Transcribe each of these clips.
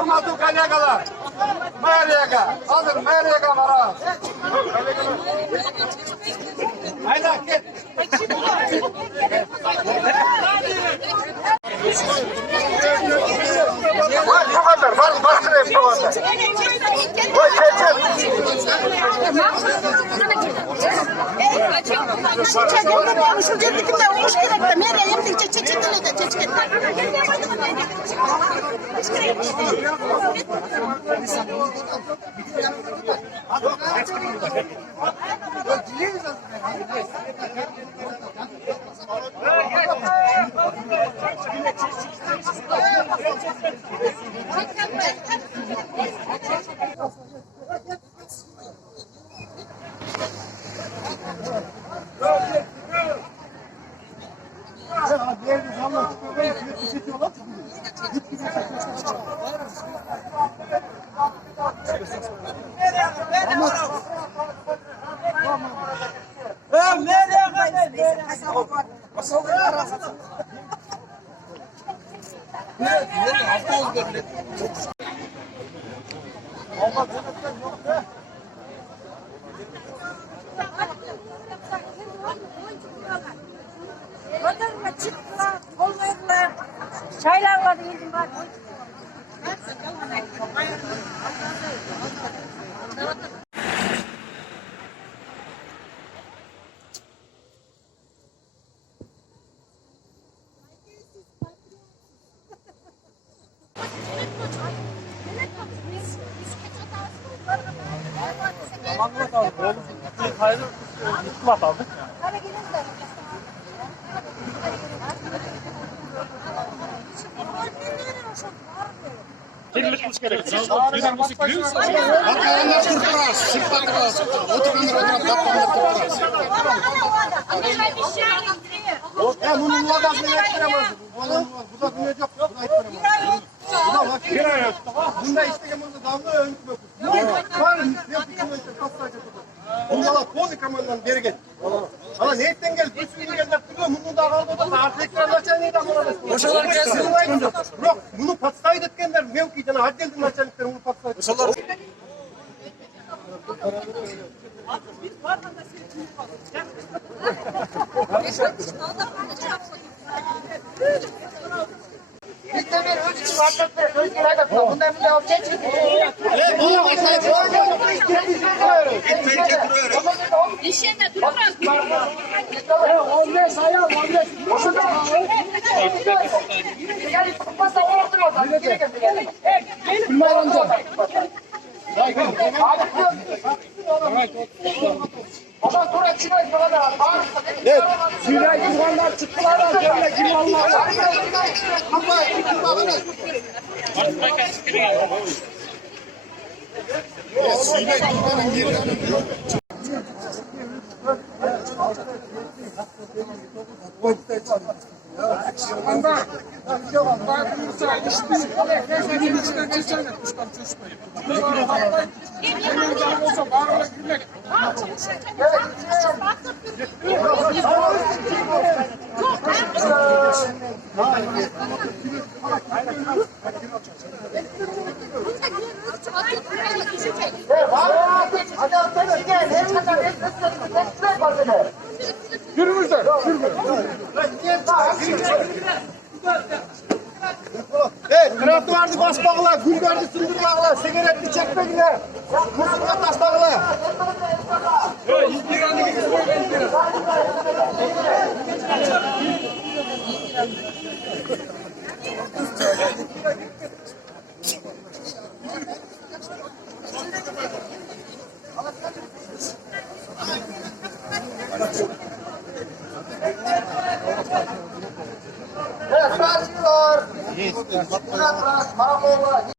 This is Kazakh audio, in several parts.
Hurmatli kollegalar, meriyaga, hozir meriyaga boramiz. Hayda, ket. Voy, to'g'onlar, bostirib to'g'onlar. Voy, ket. Çaylarla değildim bak. Arkalarına kurtarız, sırtlatırız. Oturanlar oturan, Ya bunun odasını ettiremez. Bu da dünya yok. Bu da ettiremez. Bu da bak. Bunda istеген burada damla önkü yok. Var mı? Yok bütün işte pastayca tutuyor. Bunda da poli kamandan beri gel. Ama neyetten gel? Bir sürü yerler duruyor. Bunu da kaldı da artık ekran açan neydi ama? Boşalar gelsin. Yok. Bunu patlaydı etkenler mevkiden haddeldin açanlıkları bunu patlaydı. Boşalar. İşine durma. 15 ayağım 15. Yani tutmazsa ortamda geri geldi. Bunlar olacak. Ama sonra çıkıyor bana. Evet. Sürey yuvanlar çıktılar da böyle kim Allah. Sürey yuvanın girdiğini. Yürümüşler. Evet, kraftı vardı bas bağla, gül verdi sındır bağla, sigaretli çekme yine. Kursunla taş bağla. Evet, İzmir'anı gidiyor. Evet, başlıyor. Karamoğlu.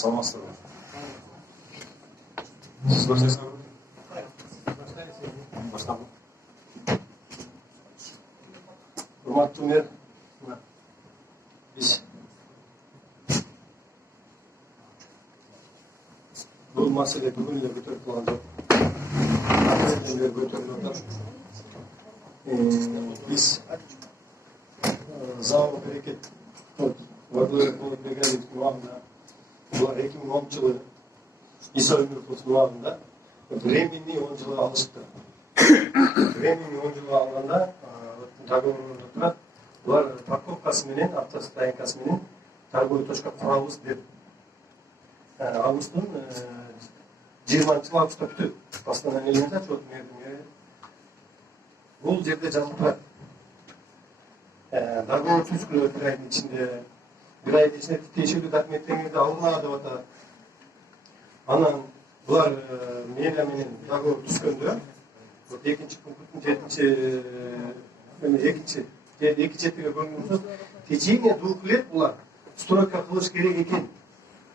саламатсыздар. Сіз баштайсыңыз ба? Баштадым. Урматтуу мэр, биз бул маселе бүгүн эле көтөрүп турган жок. Абдан бери көтөрүлүп атат. Биз зал берекет Владимир Бригадировичтин убагында булар 2010 жылы Иса Өмүрковдун убагында временный 10 жылга алышты. Временный 10 жылга алганда договорунда турат. Булар парковкасы менен, автостоянкасы менен торговый точка курабыз деп. Августтун 20 августта бүтөт. Постановлениеде чот мэрдин. Бул жерде жазылып турат. Договор түзүлгөн бир айдын ичинде, бир айдын ичинде тиешелүү документтерди алгыла деп атат. Анан булар менен договор түзгөндө экинчи пункттун эки четиге бөлүнүп, в течение 2 лет булар стройка кылыш керек экен,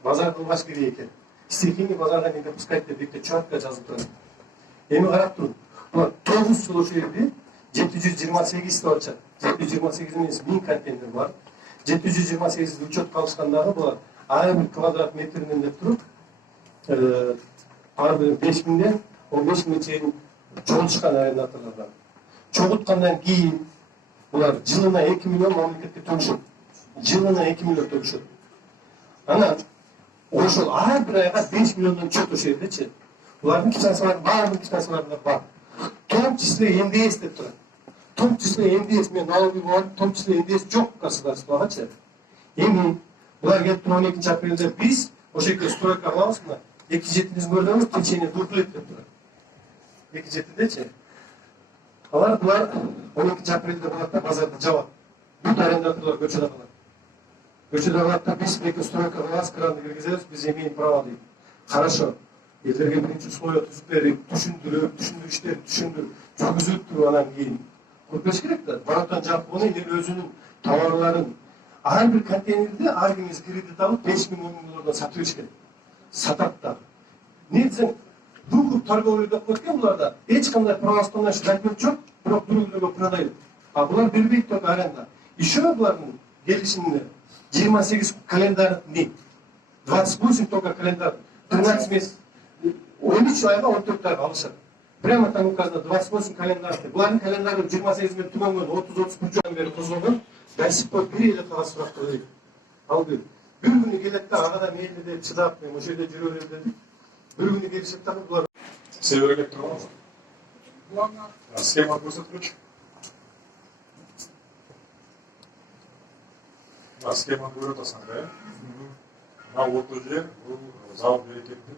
базар кылбаш керек экен. Стихийный базарга не допускать деп бекте четко жазып турат. Эми карап туруп, булар 9 жыл ошол жерде 728 деп атышат. 728 эмес 1000 контейнер бар. 728 учетка алышкандагы булар ар бир квадрат метринен деп туруп, ар бир 5000ден 15000 чейин чогултушкан арендаторлордон. Чогулткандан кийин булар жылына 2 миллион мамлекетке төлөшөт. Жылына 2 миллион төлөшөт. Анан ошол ар бир айга 5 миллиондон чөт ошол жердечи. Булардын кичинасылары баардык кичинасыларында бар. В том числе НДС деп турат. В том числе НДС мен налоги бар, в том числе НДС жок государствогачы. Эми булар келип туруп 12 апрелде биз ошол жерге стройка кылабызбы? 2-7 көрдүңүз, в течение 2 лет деп турат. 2-7дечи. Алар булар 12 апрелде булар базарды жабат. Бүт арендаторлор көчөдө калат. Көчөдө калат да биз беки стройка кылабыз, кранды киргизебиз, биз имеем право дейт. Хорошо. Элдерге биринчи условия түзүп берип, түшүндүрүштөр түшүндүрүп, жүргүзүп туруп анан кийин көрбөш керек да. Баратан жапууну эл өзүнүн товарларын ар бир контейнерде ар кимиз кредит алып 5 миң 10 миң доллардан сатып беришкен. Сатат да. Негизи бүкүл торговля деп койгон буларда эч кандай правоустанавливающий документ жок, бирок бирөөлөргө продают. А булар бербейт только аренда. Еще булардын келишиминде 28 календарь дней, 28 только календарь, 13 месяц, 13 айга 14 айга алышат. Прямо там указано 28 календарь. Булардын календарь 28 мен түгөнгөн 30-31 жылдан бери козголгон. До сих пор бир эле кагаз сурап турат. Ал бир күнү келет да ага да мейли деп чыдап, мен ошол жерде жүрө берем дедик. Bir günü gelişip tabi bunlar. Severe getirir misin? Schema көрсөткүч. Schema көрөт асаңда. Мына ото жер бул зал берекеттин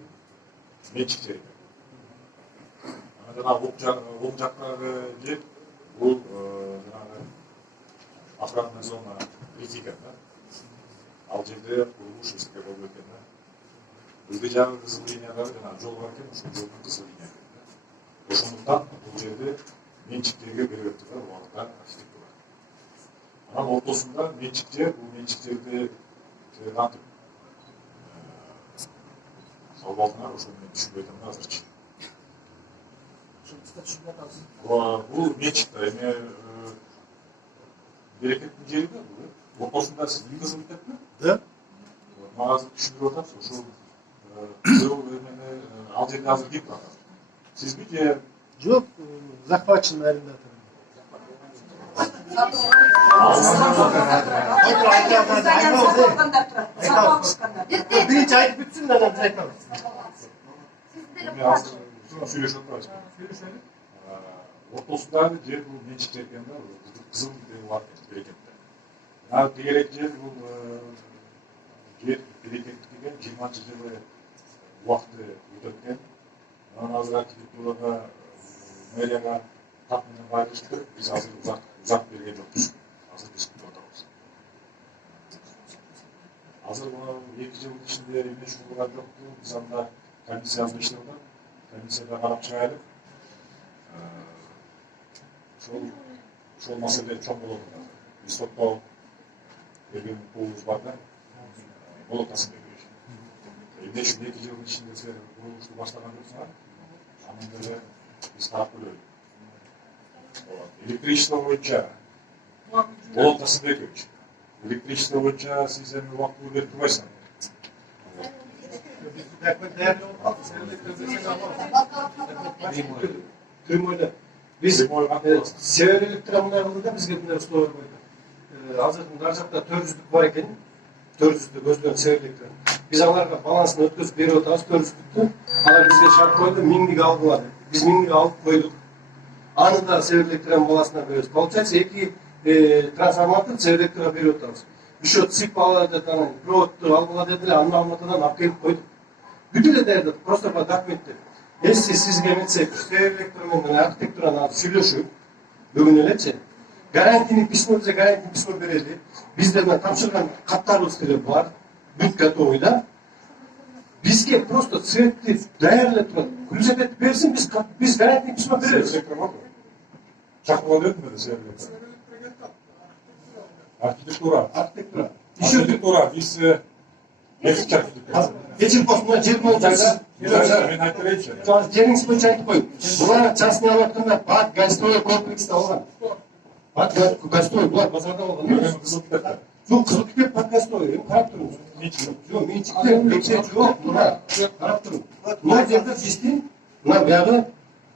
менчик жери. Жана оң жактагы жер бул жанагы охранный зона критика да. Ал жерде курулуш ишке болуп экен да. Bizde жаңы кызыл линия бар, жана жол бар экен, ошол жолдун кызыл линия. Ошондуктан бул жерде менчиктерге берилет да, убакытта архитектура. Анан ортосунда менчик жер, бул менчик жерде кантип салбалдыңар, ошону мен түшүнбөй атам азырчы. Бул менчик да, эми берекеттин жери да бул. Ортосунда сиз кызыл кетпи? Да. Мага азыр түшүндүрүп атасыз, ошол кызыл эмени ал жерде азыр ким турат? Сизби же Жок, захвачен арендатор. Биринчи айтып бүтсүн, анан биз айтабыз. эми азыр сүйлөшүп атабыз. Ортосундагы жер бул менчик жер экен да, кызыл деп бар берекетте. А тегерек жер бул жер берекеттик экен, 20-жылы убакыты өтөткөн. Анан азыр архитектурага мэрияга так менен байкыштыр. Биз азыр узак берген жокпуз. Азыр биз күтүп атабыз. Азыр мына 2 жылдын ичинде эмне чыгылган жокпу? Биз анда комиссияны иштеп атат. Комиссияда карап чыгайлы. Ошол маселе чоң болот. Биз токтоо берген пулубуз бар да. Болот насып бериш. Emне şu 2 жылдын ичинде сен курулушту баштаган жоксуң, анан деле биз карап көрөлүк. Электричество боюнча Болот Касымбекович, электричество боюнча сиз эми убактылуу берип турбайсыңар. Трюмойда. Biz sever elektronikler aldık bizge bunlar условия koyduk. Hazırda Darjat'ta 400'lük var ekan, 400'lük gözden sever elektron. Biz alarga balansını ötközüp berip atabız 400'lüktü. Alar bizge şart koydu, 1000'lik aldılar. Biz 1000'lik alıp koyduk. Anında sever elektron balasına berебиз. Получается, iki transformatör sever elektrona berip atabız. Еще цик алады, проводты алгыла dediler, анын Алматыдан алып келип койдук. Бүтүн эле даярдык, просто по документте. Если сизге эметсек, sever elektron менен архитектураны сүйлөшүп, бүгүн элечи, гарантийный письмо бизге гарантийный письмо берели. Биздерден тапшырган каттарыбыз деле бар, бүт готовый да. Бизге просто цветти даярдап турат. Күлсетип берсин, биз гарантийный письмо беребиз. Чакырып өттүм эле сен. Архитектура. Архитектура, биз нефть архитектура. Вечер постуна жер боюнча Мен айтып берейинчи. жериңиз боюнча айтып коюп. Булар частный алып атканда бат гостевой комплексте алган. Бат гостевой булар базарда алган. Кызыл китепте. Жоқ, кызыл китеп бат гостевой, эми карап туруңуз. Жоқ, менчикте лексе жоқ, мына карап туруңуз. Мына жерде биздин мына биягы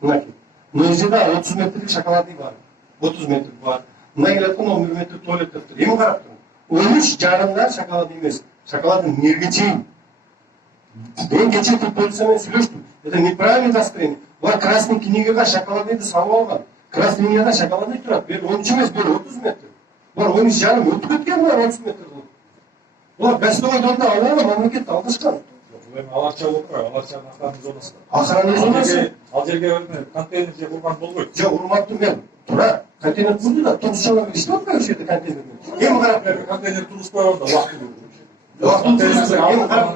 мынакей. Мына жерде 30 метрлик шоколадный бар. 30 метр бар. Мына келаткан 11 метр туалет тур. Эми карап туруңуз. 13 жарымда шоколад эмес. Шоколаддын нерге чейин. Мен кече полиция менен сүйлөштүм. Это неправильный настроение. Булар красный книгага шоколадныйды салып алган. Красный книгада шоколадный турат. Бери 13 эмес, бери 30 метр. Булар 13 жарым өтүп кеткен булар 30 метр. Булар гостевой домда алган, мамлекет алгышкан. Аларча болуп коет, аларчанын охранный зонасы. Охранный зонасы? Ал жерге контейнер же курган болбойт. Жок, урматтуу мен. Тура, контейнер курду да, турушчалар иштеп атпайбы ушул жерде контейнерде. Эми карап бер. Контейнер турушпай алганда убактылуу. Убактылуу турушпай, эми карап.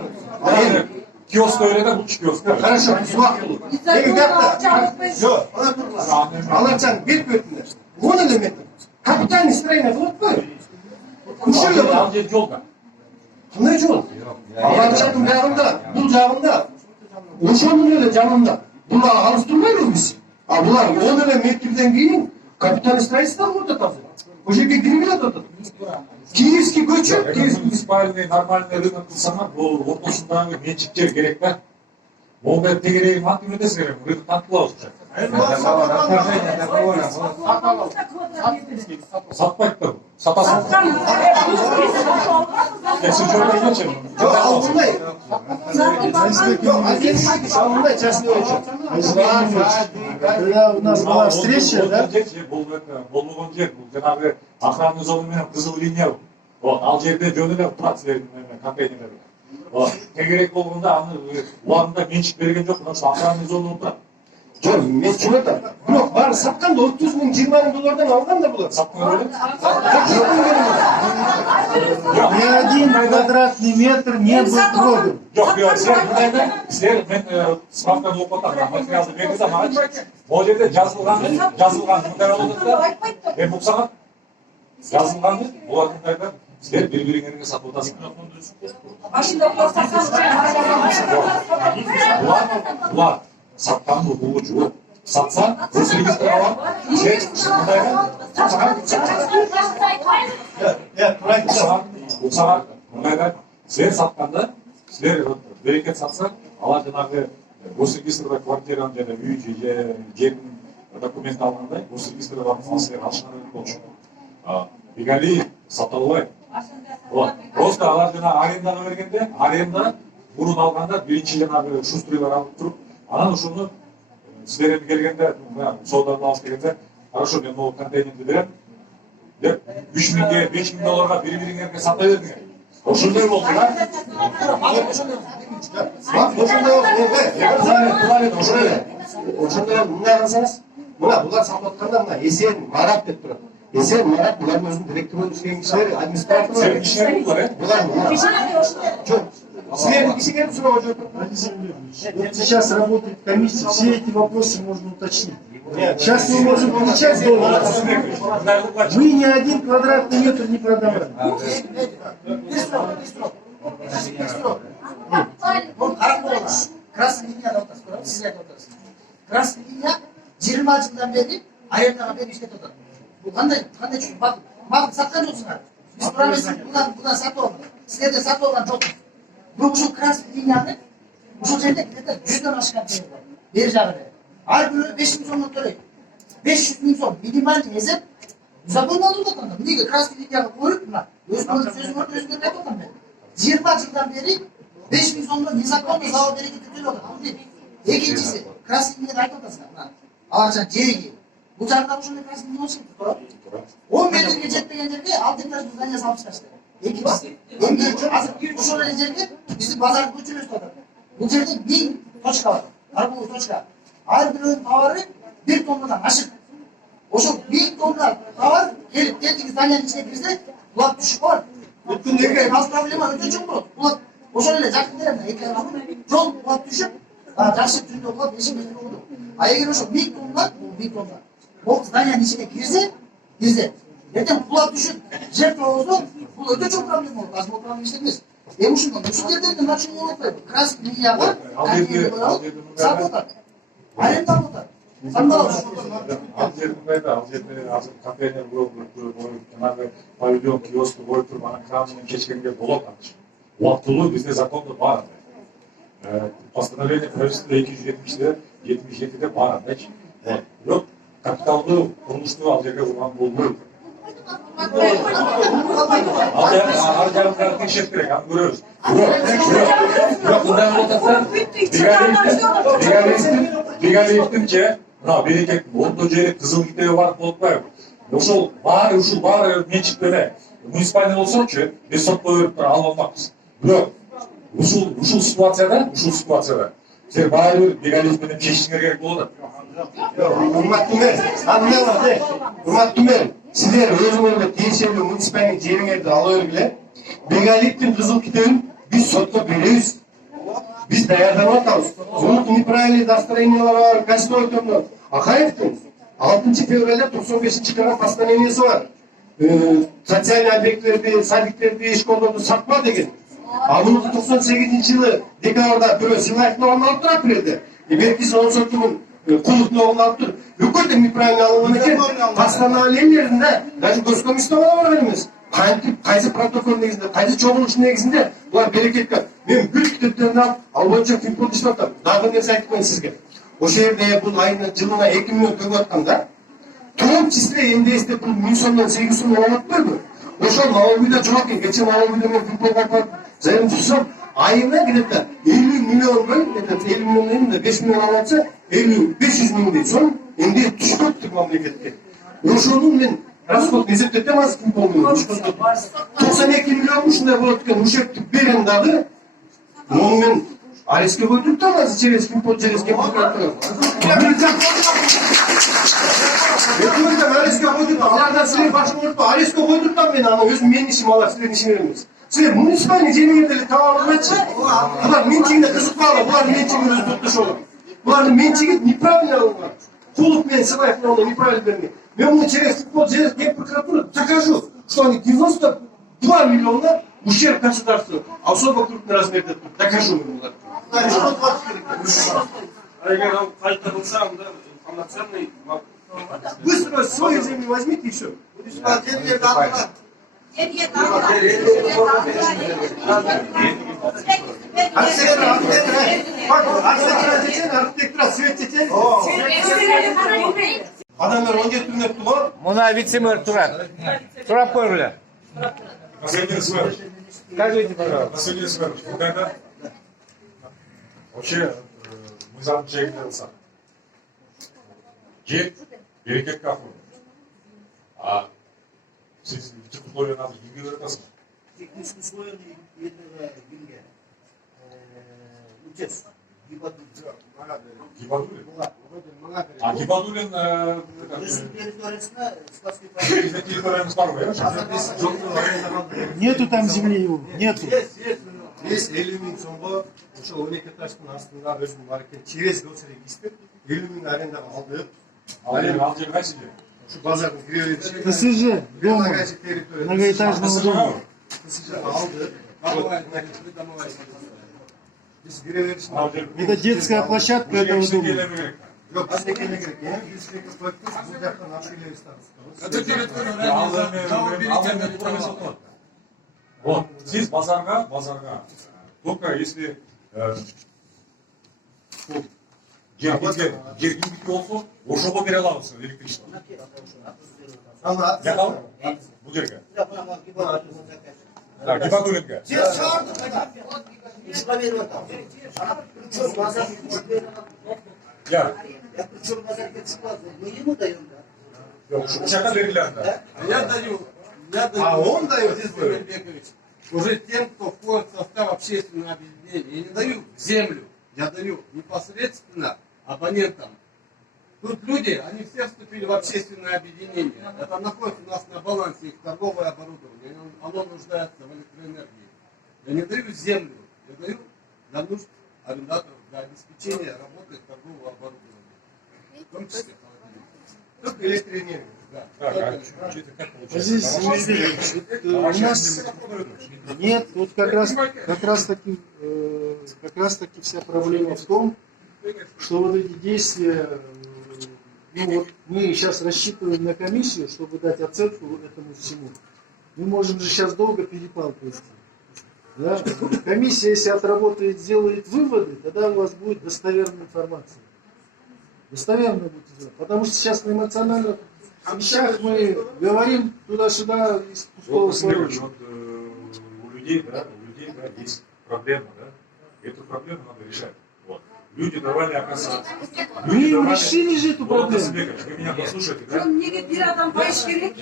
Киоск öyle bu kiosk. Хорошо, biz убактылуу. Эми дапта. Жок, ана турлар. Аларчаны берип бердиңер. Он элемент. Капитальный строение кылып атпайбы? Ушул эле Ал жер жолда. Кандай жол? Аларчанын жагында, бул жагында. Ошонун эле жанында. Була алыс турбайбыз биз. А булар 10 эле метрден кийин капитальный строительство кылып атат азыр. Ошол жерге кирип келет атат. Киевский көчөт, муниципальный нормальный рынок кылсаңар, бул ортосундагы менчик жер керек да. Монда тегерегин мантип өтөсүң керек, рынок танкылабыз. Сатпайт да. Сатасың. Сен жолдо чек. Жок, ал мындай. Мындай частный боюнча. Когда у нас была встреча, да? Болмогон жер, бул жанагы охранный зона менен кызыл линия. Вот, ал жерде жөн эле турат силердин контейнерлер. Вот, тегерек болгондо аны убагында менчик берген жок, потому что охранный зона турат. Жок, мен түшүнөт атам. Бирок баары сатканда 30 000, 20 000 доллардан алган да булар. Саткан эле. Ни один квадратный метр не был продан. Жок, силер мен справканы окуп атам, материалды берди да мага. Могу жерде жазылган мындай болот да. Мен уксагам. Жазылган, булар мындай да. Силер бири-бириңерге сатып атасыңар. Булар саткан укугу жок. Сатса, өз регистр алам. Сен мындай да. Уксаган, мындай да. Силер сатканда, силер берекет сатса, алар жанагы госрегистрда квартиранын жана үй же жердин документ алгандай, госрегистрда силер алышкан болчу. Бегали сата албайт. Вот. Просто алар жана арендага бергенде, аренда мурун алганда биринчи жанагы шустрыйлар алып туруп, анан ошону силер эми келгенде, соодадан алып келгенде, хорошо, мен могу контейнерди берем деп 3 000 5 000 долларга бири-бириңерге сата бердиңер. Ошондой болду да. Ошондой мындай кылсаңыз, мына булар сатып атканда мына Эсен Марат деп турат. Эсен Марат булардын өзүнүн директору иштеген кишилер, администратор. Силер кишилер булар, э? Булар. Жок. Силердин кишиңер суроо жооп. Вот сейчас работает комиссия, все эти вопросы можно уточнить. Сейчас мы можем получать доллар. Мы ни один квадратный метр не продавали. Krasny liniyada otasınız. Siz de otasınız. Krasny liniya 20 жылдан beri ayırdaga beri işlet otar. Bu qanday çünkü bak satkan olsunlar. Biz buramız bundan satı olmadı. Sizlerde satı olan çok. Bu Krasny linyanın bu жерде где-то 100'den aşkan şey var. Beri jagıda. Her biri 500 so'mdan to'laydi. 500 ming so'm minimalni ezib zakon olib o'tganda. Nega Krasny linyaga qo'yib, mana o'zimni aytib o'taman men. 20 жылдан beri 5 ming so'mdan nizakonni zavod bereketi to'laydi. Ikkinchisi, Krasny linyada aytib o'tasizlar. Mana ağaçtan jeriga. Bu jardan shunday Krasny linya olsa turadi. 10 metrga jetmagan yerga alt etaj zdание solib chiqishdi. Ikkinchisi, endi hozir o'sha yerga bizni bozor ko'chirib turadi. Bu yerda 1000 точка var. Торговый точка. Her birinin tavarı 1 tonnadan aşık. O şu 1000 tonlar tavar geldiğiniz zdanyenin içine girse kulak düşük var. Bütün ne az problema öte çok olur. Kulak o şöyle yakın derim de ekran alın. Yol kulak düşük. Taşı tünde kulak 5 metre oldu. Eğer o şu 1000 tonlar bu 1000 tonlar. O zdanyenin içine girse Zaten kulak düşük. Jet oldu. Bu öte çok problem olur. Az bu problem işlemez. Şundan şu yerden de şunu unutmayın. Krasny linyaga satılır. Aynen satılır. Sandal Ал жерде азыр кафене коюп жанагы павильон киоск коюп туруп анан кран менен кечкенге болот анчы. Убактылуу бизде закондо бар. Постановление правительства 277-де бар анчы. Бирок капиталдуу курулушту ал жерге курган болбойт. Ал жагын текшерип керек, аны көрөбүз. Бирок мындай болуп атса, Бигалиевдинчи мына берекеттин оңдо жери кызыл китеби бар болуп атпайбы? Ушул баары менчиктеме муниципальный болсочу, биз сотко берип туруп ала алмакпыз. Бирок ушул ситуацияда силер баары бир Бигалиев менен чечишиңер керек болот. Урматтуу мэр, силер өзүңөргө тиешелүү муниципальный жериңерди ала бергиле. Бигалиевдин кызыл китебин биз сотко беребиз. Biz dayanıp atıyoruz. Bunun неправильный настроениялар var, gazetə ötümlü. Akayev'tin 6 fevral'da 95 çıkaran postaniyesi var. Sosyal obyektlerdi, sadiklerdi, şkollardı satma degen. Bunu 98 yılı dekabrda böyle sınavını alınıp durup verdi. Belki 14 yılın kuluklu alınıp durup. Hükümetin неправильный alınıp ki postaniyelerde, даже goskomissiyalar var elimiz. Qaysi protokol negizinde, qaysi çoğunluş negizinde bular bereketli. Men бүт китептерди ал боюнча финпол иштеп атам. Дагы нерсе айтып коеюн сизге. Ошол жерде бул айына жылына 2 миллион төгүп атканда, в том числе эмдесте бул 1000 сомдон 8 сом алып атпайбы? Ошол Малобүйдө жок экен. Кечээ Малобүйдө мен финполго барып зарим түшсөм, айына где-то 50 миллиондон, 50 миллион эмне 5 миллион алатса, 500 миңдей сом эмне түшүп атты мамлекетке. Ошонун мен расход эсептетем азыр финпол менен. 92 миллион ушундай болот экен, ушептик берем дагы. Ну, мен арестке koyduk da nasıl через финпол, через прокуратуру. Hükümetten arestke koyduk da, Allah'tan silerin başını unutma. Arestke koyduk da beni ama özüm benim işim Allah, silerin işini vermez. Siler municipalini cemiyetleri tamamını etsin. Bunlar mençiğinde kızık bağlı, bunlar mençiğinde öz tutmuş olur. Bunların mençiği неправильно alınlar. Kuluk мен Сылаев на неправильно верни. Я ему через финпол, через прокуратуру докажу, что они 92 миллиона ущерб государству, особо крупный размер докажу ему. Быстро свою землю возьмите и все. Архитектура, свет чечен. Адамдар 10 түрмөп тур. Мына вице-мэр турат. Турап койгула. Последний сверх. Скажите, пожалуйста. Последний сверх. Вообще, мы замечаем делаться. Жер, берекетке оформлен. А сіз bütün условия надо кімге öğretasın? Технические условия этого гильга. Учец. Гибадулин? А Гибадулин... Территориясына складский Bizde территориямыз бар ғой, Нету там земли его, нету. Есть 50 миң сомго ошо 12 этаждын астында өзүм бар экен. Через госрегистр 50 миң арендага алдык. Ал жер кайсы жер? Ушу базардын кире бериши. ТСЖ, дома, многоэтажного дома. ТСЖ алдык. Biz gireverişini Это детская площадка этого дома. Yok, biz de kendine gerek. Yani biz sürekli koyduk, bu yakın aşıyla istiyoruz. Вот, здесь базарға, только если жергілікті болса, ошоға бере аласың электричество. Ama Yakal, bu жерге. Гиподолинге. Sen çağırdın da. Şuna ver bakalım. Uçur mazar Ya, uçur mazar çıkmaz. Neyi mi dayım da? yok, şu uçakta verilen de. Я даю, А он дает? Владимир Бекович, уже тем, кто входит в состав общественного объединения. Я не даю землю, я даю непосредственно абонентам. Тут люди, они все вступили в общественное объединение. Это находится у нас на балансе их торговое оборудование. Оно нуждается в электроэнергии. Я не даю землю, я даю для нужд арендаторов, для обеспечения работы торгового оборудования. В том числе холодильников. Только электроэнергия. Да. Так, а что это как получается? Здесь у нас нет, вот как раз таки вся проблема в том, что вот эти действия, ну вот мы сейчас рассчитываем на комиссию, чтобы дать оценку этому всему. Мы можем же сейчас долго перепалку вести. Да? Комиссия, если отработает, сделает выводы, тогда у вас будет достоверная информация. Достоверно будет информация. Потому что сейчас на эмоциональных вещах мы говорим туда-сюда из пустого Вот, Владимир, слова. вот у людей, да, есть проблема, да. Эту проблему надо решать. Вот. Люди давали оказаться. Мы решили же эту проблему. Вы меня послушайте, да? Bir adam baş gerek.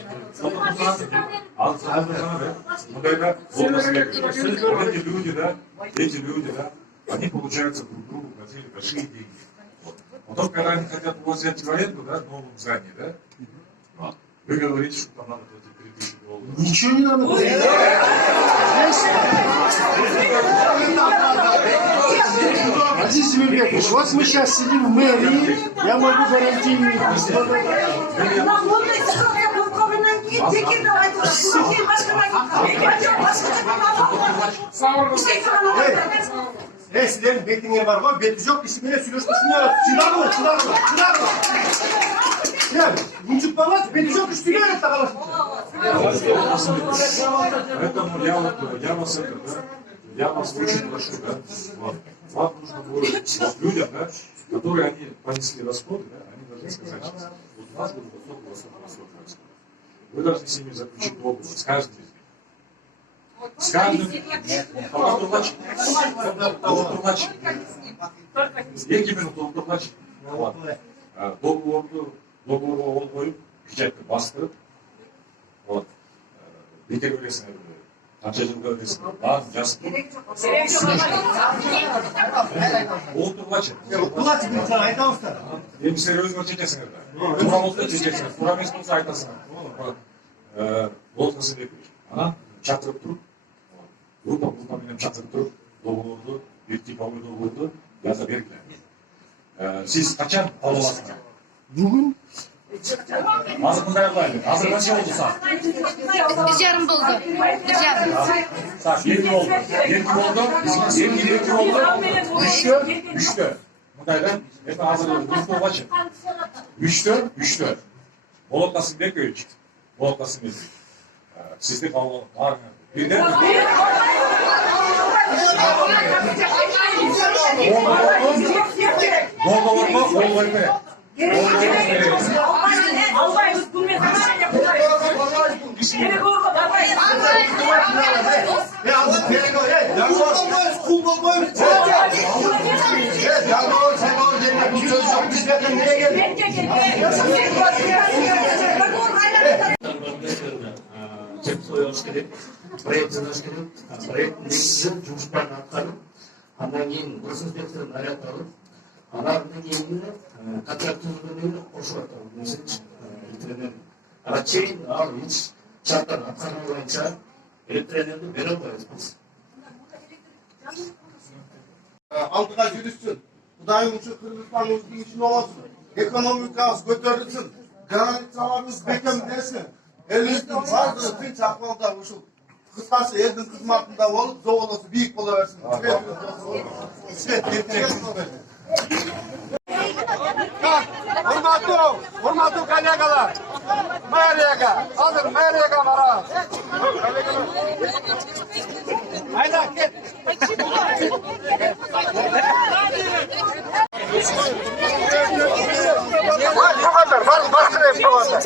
Эти люди, да, они, получается, друг другу платили большие деньги. Вот. Потом, когда они хотят у вас взять в аренду, да, в новом здании, да, вы говорите, что там надо платить 3000 долларов. Ничего не надо делать. Азиз Зимирбекович, вот мы сейчас сидим в мэрии, я могу гарантировать. Sizlerin bekleyen var mı? Bekli yok. İsmine sürüyorsun. Şunlar mı? Yani, buçuk bana bekli yok. Üstüne öyle takalım. Поэтому я вас очень прошу, да, вот, вам нужно будет людям, да, которые они понесли расходы, да, они должны сказать сейчас, вот у нас будет высокий расход. Вы должны с ними заключить договор, с каждым из них. С каждым. Екі минут тоқтатшы. Договорға ол қойып, печатьті бастырып, вот, бекер көресіңдер, қанша жыл көресіңдер, барын жазып. Отырғачы. Бұлат мен sana айтамыздар. Енді сіздер өзіңіз жетесіңдер. Тура болса жетесіңдер, тура емес болса айтасыңдар. Лотқасы Бекович, ана шатырып тұрып, группаменен шатырып тұрып, договорды, типовой договорды жаза бергілер. Сіз қачан ала аласыңдар? Бүгін Азыр мындай қылайлы. Азыр қанша болды сағат? 1,5 болды. 1,5. Так, екі болды. Үшті. Мындайда, это азыр дұрыс болғачы. Үшті. Болот Қасымбекович. Сізді қалып барыңыз. Бірде? Договор ма? Ол қоймай. Albayız bu mesele yapılıyor. Telefonla davay. Ya Allah beni kul olmayız. Yanıyor, sen o yerine bu söz yok. Biz bakın nereye geldik? Cep koyuyoruz керек, проект жазаш керек, проект негізі жұмыстарын атқарып, андан кейін ұрыс инспекторын аяқталып, андан кейін контракт түзілгеннен қосып жатыр. Электроэнергия. Ага чейин ал еш шарттарын атқармау бойынша электроэнергия бере албайбыз біз. Алдыға жүрүшсүн. Кудайым үчүн Кыргызстандын ишин болосун. Экономикабыз көтөрүлсүн. Границаларыбыз бекемдесин. Элибиздин бардыгы тынч акыбалда ушул Kıskası elin kızmasında olup zoğulası büyük bulaversin. Hurmatlı kollegalar. Meriyaga. Hazır Meriyaga var. Haydi git. Bu kadar. Başka hep bu kadar.